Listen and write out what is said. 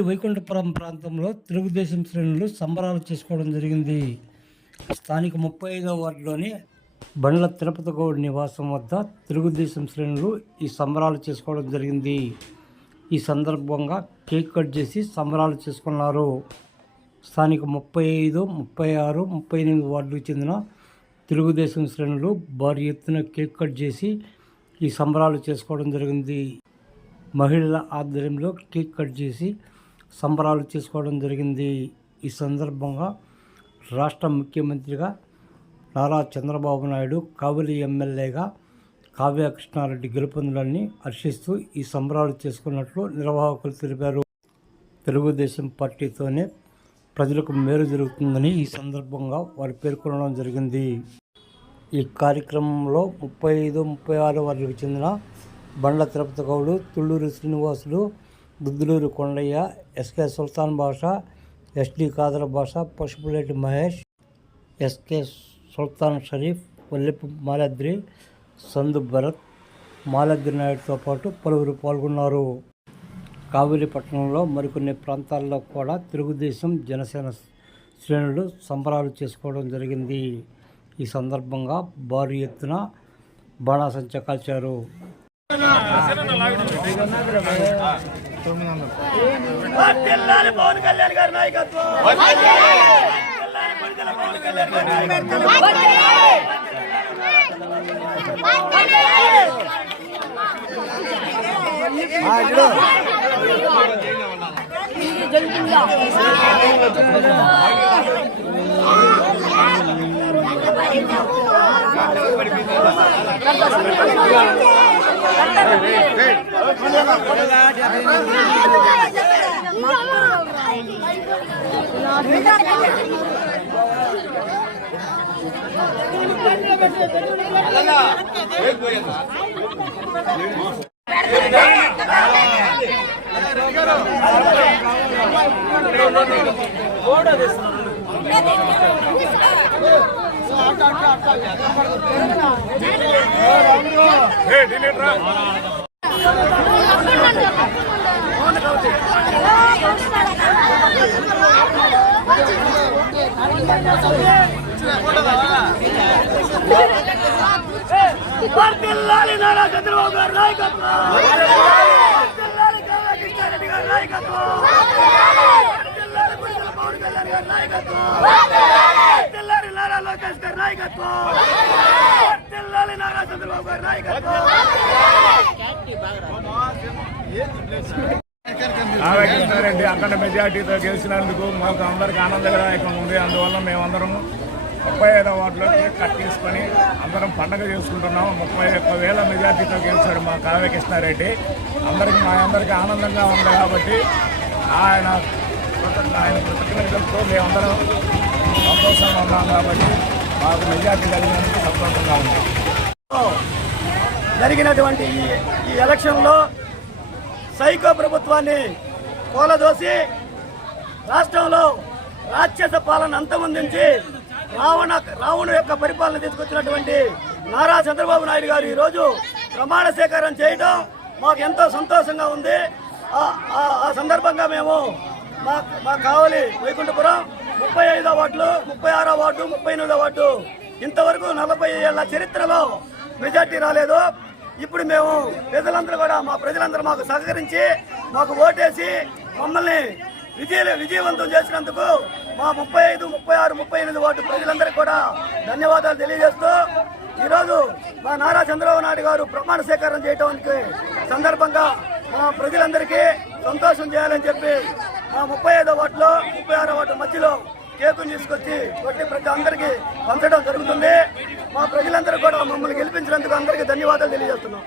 కావలి వైకుంఠపురం ప్రాంతంలో తెలుగుదేశం శ్రేణులు సంబరాలు చేసుకోవడం జరిగింది. స్థానిక 35వ వార్డులోని బండ్ల తిరుపతి గౌడ్ నివాసం వద్ద తెలుగుదేశం శ్రేణులు ఈ సంబరాలు చేసుకోవడం జరిగింది. ఈ సందర్భంగా కేక్ కట్ చేసి సంబరాలు చేసుకున్నారు. స్థానిక 35, 36, 38 వార్డులకు చెందిన తెలుగుదేశం శ్రేణులు భారీ ఎత్తున కేక్ కట్ చేసి ఈ సంబరాలు చేసుకోవడం జరిగింది. మహిళల ఆధ్వర్యంలో కేక్ కట్ చేసి సంబరాలు చేసుకోవడం జరిగింది. ఈ సందర్భంగా రాష్ట్ర ముఖ్యమంత్రిగా నారా చంద్రబాబు నాయుడు, కావలి ఎమ్మెల్యేగా కావ్య కృష్ణారెడ్డి గెలుపొందాలని హర్షిస్తూ ఈ సంబరాలు చేసుకున్నట్లు నిర్వాహకులు తెలిపారు. తెలుగుదేశం పార్టీతోనే ప్రజలకు మేలు జరుగుతుందని ఈ సందర్భంగా వారు పేర్కొనడం జరిగింది. ఈ కార్యక్రమంలో 35, 36 వార్డులకు చెందిన బండ్ల తిరుపతి గౌడు, తుళ్ళూరు శ్రీనివాసులు, దుద్దులూరు కొండయ్య, ఎస్కే సుల్తాన్ బాషా, ఎస్డి కాదర్ బాషా, పశుపులేటి మహేష్, ఎస్కే సుల్తాన్ షరీఫ్, వల్లెపు మాలాద్రి, సందు భరత్, మాలాద్రి నాయుడుతో పాటు పలువురు పాల్గొన్నారు. కావలి పట్టణంలో మరికొన్ని ప్రాంతాల్లో కూడా తెలుగుదేశం, జనసేన శ్రేణులు సంబరాలు చేసుకోవడం జరిగింది. ఈ సందర్భంగా భారీ ఎత్తున బాణాసంచా కాల్చారు. నారా చంద్రబాబు గారి నాయకత్వం, కృష్ణారెడ్డి గారి నాయకత్వం, పవన్ కళ్యాణ్ గారి నాయకత్వం, నారా లోకేష్ గారి నాయకత్వం, నారా చంద్రబాబు గారి నాయకత్వం. కృష్ణారెడ్డి అఖండ మెజార్టీతో గెలిచినందుకు మాకు అందరికీ ఆనందదాయకంగా ఉంది. అందువల్ల మేమందరం 35వ వార్డులో కేక్ కట్ తీసుకొని అందరం పండగ చేసుకుంటున్నాము. 31,000 మెజార్టీతో గెలిచాడు మా కావ్య కృష్ణారెడ్డి. మా అందరికీ ఆనందంగా ఉంది కాబట్టి ఆయన కృతజ్ఞతలతో మేమందరం సంతోషంగా ఉన్నాం కాబట్టి మాకు మెజార్టీ కలిగినందుకు సంతోషంగా ఉంది. జరిగినటువంటి ఈ ఎలక్షన్లో సైకో ప్రభుత్వాన్ని కూలదోసి రాష్ట్రంలో రాక్షస పాలన అంతమొందించి రావణు యొక్క పరిపాలన తీసుకొచ్చినటువంటి నారా చంద్రబాబు నాయుడు గారు ఈరోజు ప్రమాణ స్వీకారం చేయడం మాకు ఎంతో సంతోషంగా ఉంది. ఆ సందర్భంగా మేము మా కావలి వైకుంఠపురం 35వ వార్డులు, 36వ వార్డు, 38వ వార్డు ఇంతవరకు 40 ఏళ్ల చరిత్రలో మెజార్టీ రాలేదు. ఇప్పుడు మేము మా ప్రజలందరూ మాకు సహకరించి మాకు ఓటేసి మమ్మల్ని విజయవంతం చేసినందుకు మా 35, 36, 38 వార్డు ప్రజలందరికీ కూడా ధన్యవాదాలు తెలియజేస్తూ ఈరోజు మా నారా చంద్రబాబు నాయుడు గారు ప్రమాణ స్వీకారం చేయడానికి సందర్భంగా మా ప్రజలందరికీ సంతోషం చేయాలని చెప్పి మా 35వ వార్డులో, 36వ వార్డు మధ్యలో కేకును తీసుకొచ్చి ప్రతి అందరికీ పంచడం జరుగుతుంది. మా ప్రజలందరూ కూడా మమ్మల్ని గెలిపించినందుకు అందరికీ ధన్యవాదాలు తెలియజేస్తున్నాం.